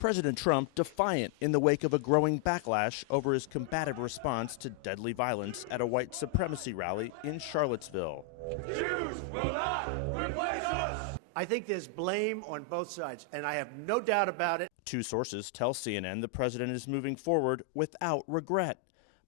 President Trump defiant in the wake of a growing backlash over his combative response to deadly violence at a white supremacy rally in Charlottesville. Jews will not replace us! I think there's blame on both sides, and I have no doubt about it. Two sources tell CNN the president is moving forward without regret,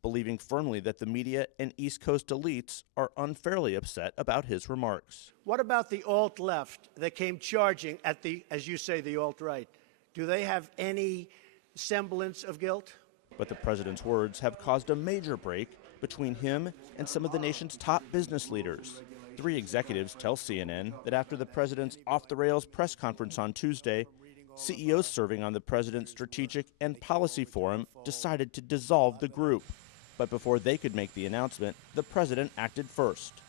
believing firmly that the media and East Coast elites are unfairly upset about his remarks. What about the alt-left that came charging at the, as you say, the alt-right? Do they have any semblance of guilt? But the president's words have caused a major break between him and some of the nation's top business leaders. Three executives tell CNN that after the president's off-the-rails press conference on Tuesday, CEOs serving on the president's Strategic and Policy Forum decided to dissolve the group. But before they could make the announcement, the president acted first,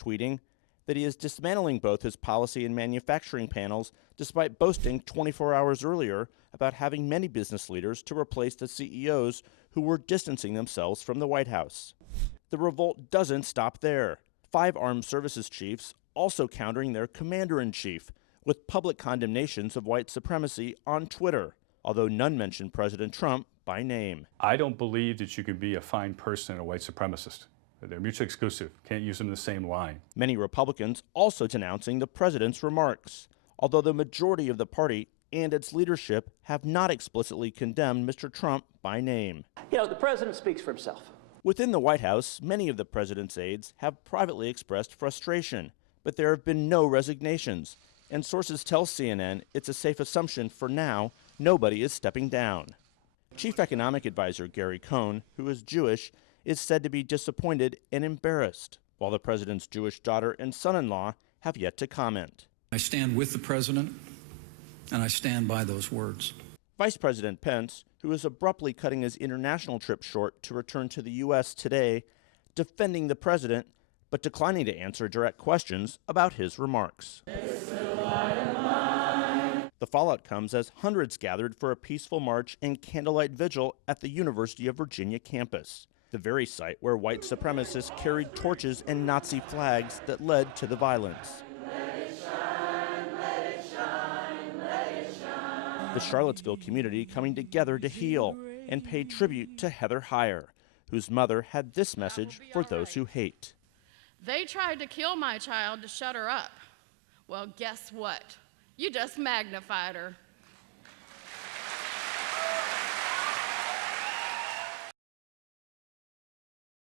tweeting that he is dismantling both his policy and manufacturing panels, despite boasting 24 hours earlier about having many business leaders to replace the CEOs who were distancing themselves from the White House. The revolt doesn't stop there. 5 armed services chiefs also countering their commander-in-chief with public condemnations of white supremacy on Twitter, although none mention President Trump by name. I don't believe that you can be a fine person and a white supremacist. They're mutually exclusive. Can't use them in the same line. Many Republicans also denouncing the president's remarks, although the majority of the party and its leadership have not explicitly condemned Mr. Trump by name. You know, the president speaks for himself. Within the White House, many of the president's aides have privately expressed frustration, but there have been no resignations, and sources tell CNN it's a safe assumption for now nobody is stepping down. Chief Economic Advisor Gary Cohn, who is Jewish, is said to be disappointed and embarrassed, while the president's Jewish daughter and son-in-law have yet to comment. I stand with the president, and I stand by those words. Vice President Pence, who is abruptly cutting his international trip short to return to the U.S. today, defending the president, but declining to answer direct questions about his remarks. The fallout comes as hundreds gathered for a peaceful march and candlelight vigil at the University of Virginia campus, the very site where white supremacists carried torches and Nazi flags that led to the violence. The Charlottesville community coming together to heal and pay tribute to Heather Heyer, whose mother had this message for those who hate. They tried to kill my child to shut her up. Well, guess what? You just magnified her.